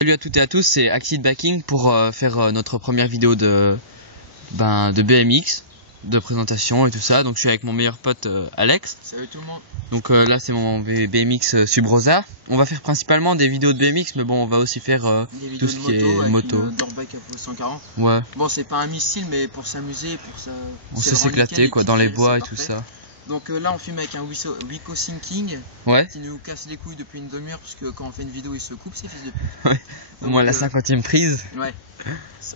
Salut à toutes et à tous, c'est Acid Backing pour faire notre première vidéo de BMX, de présentation et tout ça. Donc je suis avec mon meilleur pote Alex. Salut tout le monde. Donc là c'est mon BMX Subrosa. On va faire principalement des vidéos de BMX, mais bon on va aussi faire tout ce qui est moto. Dirt-bike à 140. Ouais. Bon, c'est pas un missile, mais pour s'amuser, on sait s'éclater quoi, dans les bois et tout ça. Donc là on filme avec un Wiko Syncing, ouais, qui nous casse les couilles depuis une demi-heure, parce que quand on fait une vidéo il se coupe, c'est fils de pute. Ouais. Au moins la 50e prise. Ouais.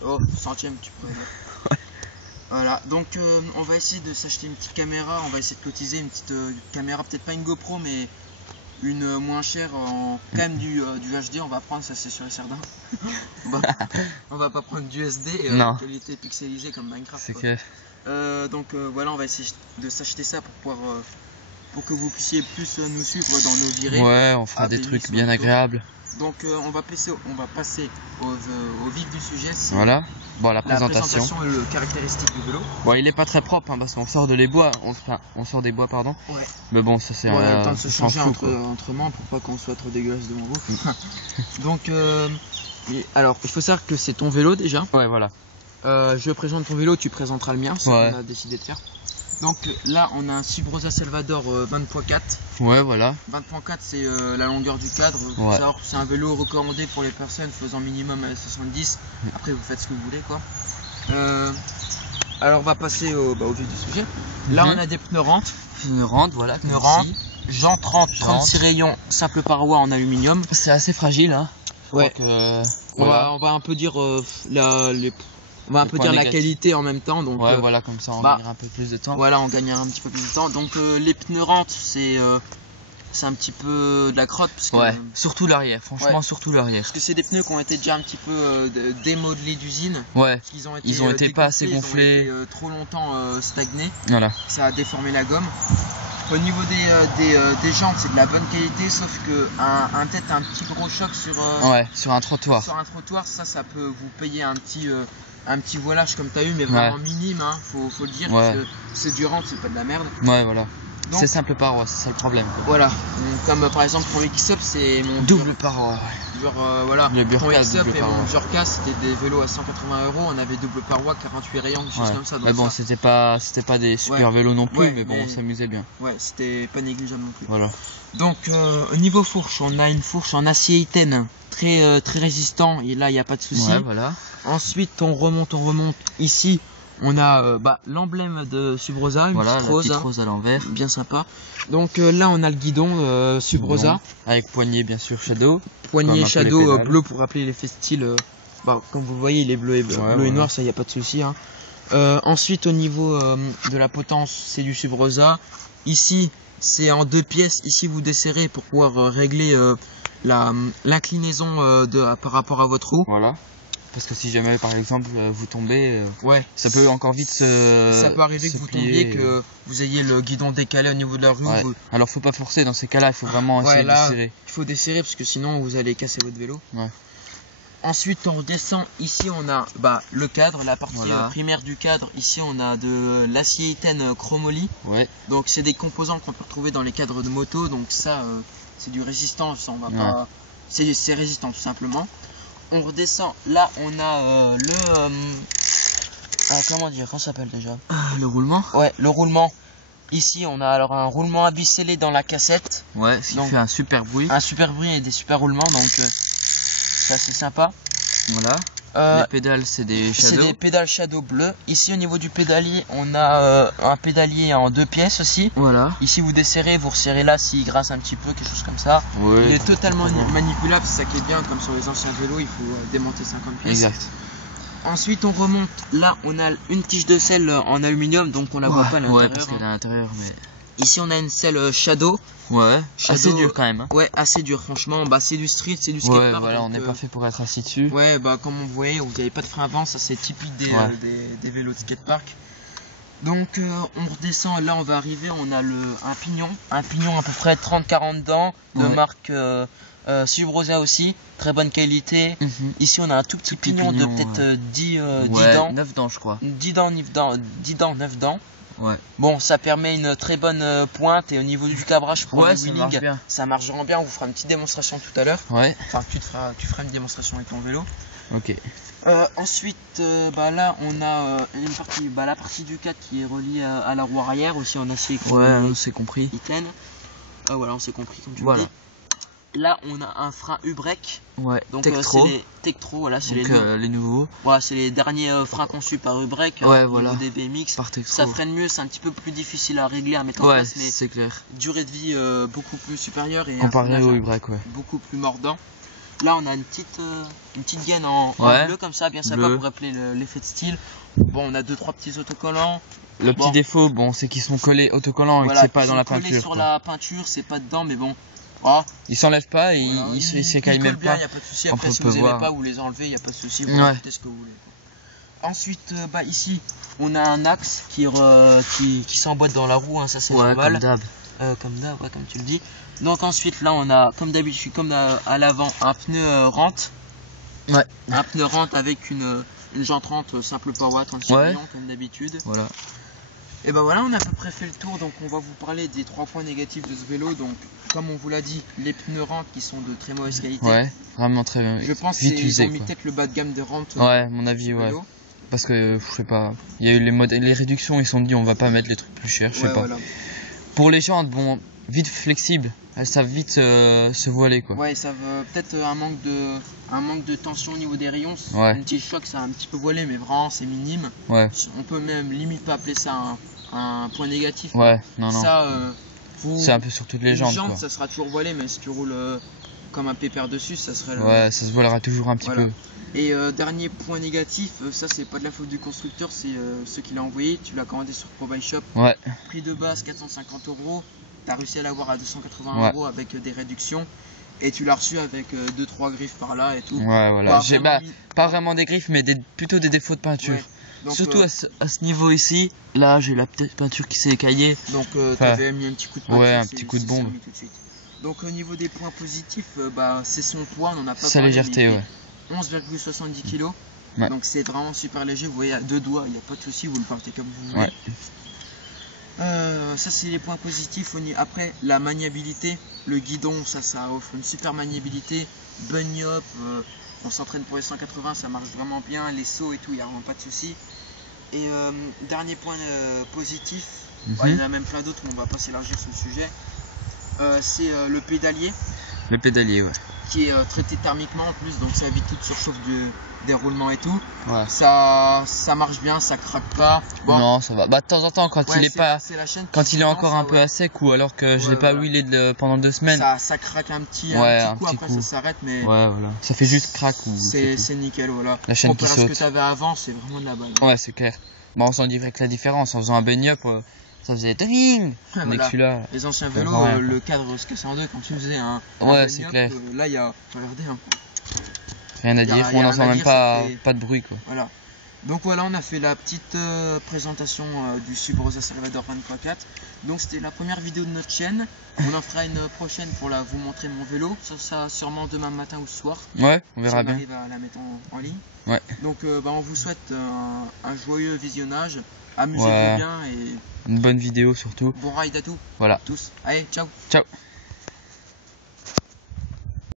Oh, centième tu pourrais dire. Ouais. Voilà, donc on va essayer de s'acheter une petite caméra, on va essayer de cotiser une petite caméra, peut-être pas une GoPro, mais une moins chère, quand même du HD, on va prendre, ça c'est sûr et certain. On va pas prendre du SD, qualité pixelisée comme Minecraft. C'est clair. Donc voilà, on va essayer de s'acheter ça pour pouvoir pour que vous puissiez plus nous suivre dans nos virées. Ouais, on fera des trucs bien agréables. Donc on va passer au vif du sujet. Voilà. Bon, la présentation et le caractéristique du vélo. Bon, il est pas très propre hein, parce qu'on sort de les bois, on sort des bois pardon. Ouais. Mais bon, ça c'est on a le temps de se changer entre mains pour pas qu'on soit trop dégueulasse devant vous. Donc alors il faut savoir que c'est ton vélo déjà. Ouais, voilà. Je présente ton vélo, tu présenteras le mien, c'est ce qu'on a décidé de faire. Donc là on a un Subrosa Salvador 20.4. Ouais, voilà. 20.4 c'est la longueur du cadre. Ouais. C'est un vélo recommandé pour les personnes faisant minimum 70. Après vous faites ce que vous voulez quoi. Alors on va passer au vif du sujet. Là on a des pneus rentes. Pneus rentes, voilà. Pneus rentes. Jean 30, 36 rayons, simple paroi en aluminium. C'est assez fragile hein. Ouais. On va un peu dire la qualité en même temps, donc ouais, voilà, comme ça on gagnera un peu plus de temps. Voilà, on gagnera un petit peu plus de temps. Donc les pneus rentes, c'est un petit peu de la crotte, parce que, ouais, surtout l'arrière, franchement, surtout l'arrière. Parce que c'est des pneus qui ont été déjà un petit peu démodelés d'usine. Ouais. Ils ont été pas assez gonflés. Ils ont été trop longtemps stagnés. Voilà. Ça a déformé la gomme. Au niveau des jantes, c'est de la bonne qualité, sauf que peut-être un petit gros choc sur un trottoir. Sur un trottoir, ça peut vous payer un petit voilage comme tu as eu, mais vraiment minime, hein, faut le dire, parce que c'est du rente, c'est pas de la merde. Ouais, voilà. C'est simple paroi, c'est ça le problème. Voilà, donc, comme par exemple mon X-Up, c'est mon double paroi. Voilà, le mon X-Up et mon Jurka, c'était des vélos à 180 €, on avait double paroi, 48 rayons, des choses comme ça. Donc mais bon, c'était pas des super vélos non plus, mais bon, on s'amusait bien. Ouais, c'était pas négligeable non plus. Voilà. Donc au niveau fourche, on a une fourche en acier Iten, très résistant, et là il n'y a pas de souci. Ouais, voilà. Ensuite on remonte ici. On a l'emblème de Subrosa, une petite rose à l'envers, bien sympa. Donc là on a le guidon Subrosa avec poignée bien sûr Shadow. Poignée Shadow bleu pour rappeler l'effet style. Comme vous le voyez, il est bleu et noir, ça y a pas de souci. Hein. Ensuite au niveau de la potence, c'est du Subrosa. Ici c'est en 2 pièces. Ici vous desserrez pour pouvoir régler l'inclinaison par rapport à votre roue. Voilà. Parce que si jamais par exemple vous tombez, ça peut encore vite ça peut arriver que vous tombiez, que vous ayez le guidon décalé au niveau de la roue. Alors faut pas forcer dans ces cas-là, il faut vraiment essayer de desserrer. Il faut desserrer parce que sinon vous allez casser votre vélo. Ouais. Ensuite on redescend, ici on a le cadre, la partie primaire du cadre. Ici on a de l'acier Iten chromoly. Ouais. Donc c'est des composants qu'on peut retrouver dans les cadres de moto, donc ça c'est du résistant, ça, on va pas... c'est résistant tout simplement. On redescend, là on a comment ça s'appelle déjà? Le roulement. Ouais, le roulement. Ici on a alors un roulement habicellé dans la cassette. Ouais, ce qui fait un super bruit. Un super bruit et des super roulements, donc c'est assez sympa. Voilà. Les pédales c'est des Shadow. C'est des pédales Shadow bleu. Ici au niveau du pédalier, on a un pédalier en 2 pièces aussi. Voilà. Ici vous desserrez, vous resserrez là s'il grasse un petit peu, quelque chose comme ça. Oui, il est totalement manipulable, c'est ça qui est bien, comme sur les anciens vélos, il faut démonter 50 pièces. Exact. Ensuite on remonte, là on a une tige de selle en aluminium, donc on la voit pas à l'intérieur. Ouais, parce qu'elle est à l'intérieur, mais... Ici on a une selle Shadow. Ouais, assez dur quand même. Hein. Ouais, assez dur franchement. C'est du street, c'est du skatepark. Ouais, voilà, on n'est pas fait pour être assis dessus. Ouais, comme vous voyez, vous n'avez pas de frein avant, ça c'est typique des vélos de skatepark. Donc on redescend, là on va arriver, on a un pignon à peu près 30-40 dents, de marque Subrosa aussi, très bonne qualité. Ici on a un tout petit pignon de peut-être 10 dents. 9 dents je crois. 10 dents, 9 dents. Ouais. Bon, ça permet une très bonne pointe et au niveau du cabrage pour le ça wheeling, marche bien. ça marche vraiment bien. On vous fera une petite démonstration tout à l'heure. Ouais. Enfin, tu feras une démonstration avec ton vélo. Ok. Ensuite, là, on a une partie, la partie du 4 qui est reliée à la roue arrière aussi en acier. Ouais, on s'est compris. Iten. Voilà, on s'est compris comme tu voilà. le dis. Là, on a un frein U-Brake. Ouais. Donc Tektro. c'est les Tektro, voilà, c'est les nouveaux. Voilà, c'est les derniers freins conçus par U-Brake. Ouais, au voilà. niveau des BMX. Par Tektro. Ça freine mieux, c'est un petit peu plus difficile à régler, à mettre en Ouais, place, mais c'est clair. durée de vie beaucoup plus supérieure et Comparé au U-Brake, ouais. beaucoup plus mordant. Là, on a une petite gaine en bleu comme ça, bien sympa pour rappeler l'effet de style. Bon, on a 2-3 petits autocollants. Le petit défaut, bon, c'est qu'ils sont collés autocollants et que c'est pas dans la peinture. Sur la peinture, c'est pas dedans, mais bon. Oh, ils s'enlèvent pas et voilà, ils s'écaillent même bien, pas. Y a pas de souci. Après, si vous aimez pas, vous les enlevez, y a pas de souci. Vous rajoutez ce que vous voulez. Ensuite, ici, on a un axe qui s'emboîte dans la roue, hein, ça c'est normal. Comme d'hab, comme tu le dis. Donc ensuite, là, on a, comme d'habitude, comme à l'avant, un pneu rente. Ouais. Un pneu rente avec une jante rente simple power 36 millions, comme d'habitude. Voilà. Et ben voilà, on a à peu près fait le tour. Donc on va vous parler des 3 points négatifs de ce vélo. Donc comme on vous l'a dit, les pneus rentes qui sont de très mauvaise qualité. Ouais, vraiment très bien. Je pense qu'ils ont mis peut-être le bas de gamme des rentes. Ouais, mon avis, ouais. Vélo. Parce que je sais pas, il y a eu les réductions, ils se sont dit on va pas mettre les trucs plus chers, je sais pas. Voilà. Pour les jantes, bon, vite flexibles, elles savent vite se voiler quoi. Ouais, ça veut peut-être un manque de tension au niveau des rayons. Ouais. Un petit choc, ça a un petit peu voilé, mais vraiment c'est minime. Ouais. On peut même limite pas appeler ça un point négatif. Ouais, non. Ça, c'est un peu sur toutes les jantes. Quoi. Ça sera toujours voilé, mais si tu roules comme un pépère dessus, ça serait. Ouais, ça se voilera toujours un petit peu. Et dernier point négatif, ça c'est pas de la faute du constructeur, c'est ce qu'il a envoyé. Tu l'as commandé sur ProBuy Shop. Ouais. Prix de base 450 €. T'as réussi à l'avoir à 280 € avec des réductions. Et tu l'as reçu avec 2-3 griffes par là et tout. Ouais, voilà. Pas vraiment des griffes, mais plutôt des défauts de peinture. Ouais. Donc, surtout à ce niveau ici, là j'ai la petite peinture qui s'est écaillée. Donc t'avais mis un petit coup de peinture. Ouais, un petit coup de bombe. Tout de suite. Donc au niveau des points positifs, c'est son poids, on en a pas sa légèreté, ouais. 11,70 kg. Ouais. Donc c'est vraiment super léger, vous voyez à 2 doigts, il n'y a pas de souci, vous le partez comme vous voulez. Ça c'est les points positifs. Après la maniabilité, le guidon, ça offre une super maniabilité. Bunny hop, on s'entraîne pour les 180, ça marche vraiment bien. Les sauts et tout, il n'y a vraiment pas de souci. Et dernier point positif, il y en a même plein d'autres, mais on va pas s'élargir sur le sujet. C'est le pédalier. Le pédalier, ouais. Qui est traité thermiquement en plus, donc ça évite toute surchauffe des roulements et tout. Ouais. Ça marche bien, ça craque pas. Bon. Non, ça va. Bah de temps en temps quand il est pas, quand il est encore un peu à sec ou alors que je l'ai pas huilé pendant 2 semaines. Ça craque un petit coup, après ça s'arrête, mais. Ouais, voilà. Ça fait juste crack ou. C'est nickel, voilà. La chaîne qui saute. Ce que tu avais avant, c'est vraiment de la balle. Ouais, c'est clair. Bah on s'en dirait que la différence en faisant un bunny up. Ça faisait ding. Voilà. Celui-là, les anciens vélos, le cadre se cassait en deux quand tu faisais un. Ouais, c'est clair. Là, il y a. Regardez. Rien à dire, on n'entend même pas de bruit quoi. Voilà. Donc voilà, on a fait la petite présentation du Subaru Salvador 23/4. Donc c'était la première vidéo de notre chaîne. On en fera une prochaine pour vous montrer mon vélo. Ça sera sûrement demain matin ou ce soir. Ouais, on verra bien. On arrive à la mettre en ligne. Ouais. Donc on vous souhaite un joyeux visionnage. Amusez-vous bien et une bonne vidéo surtout. Bon ride à tous. Voilà. Tous. Allez, ciao. Ciao.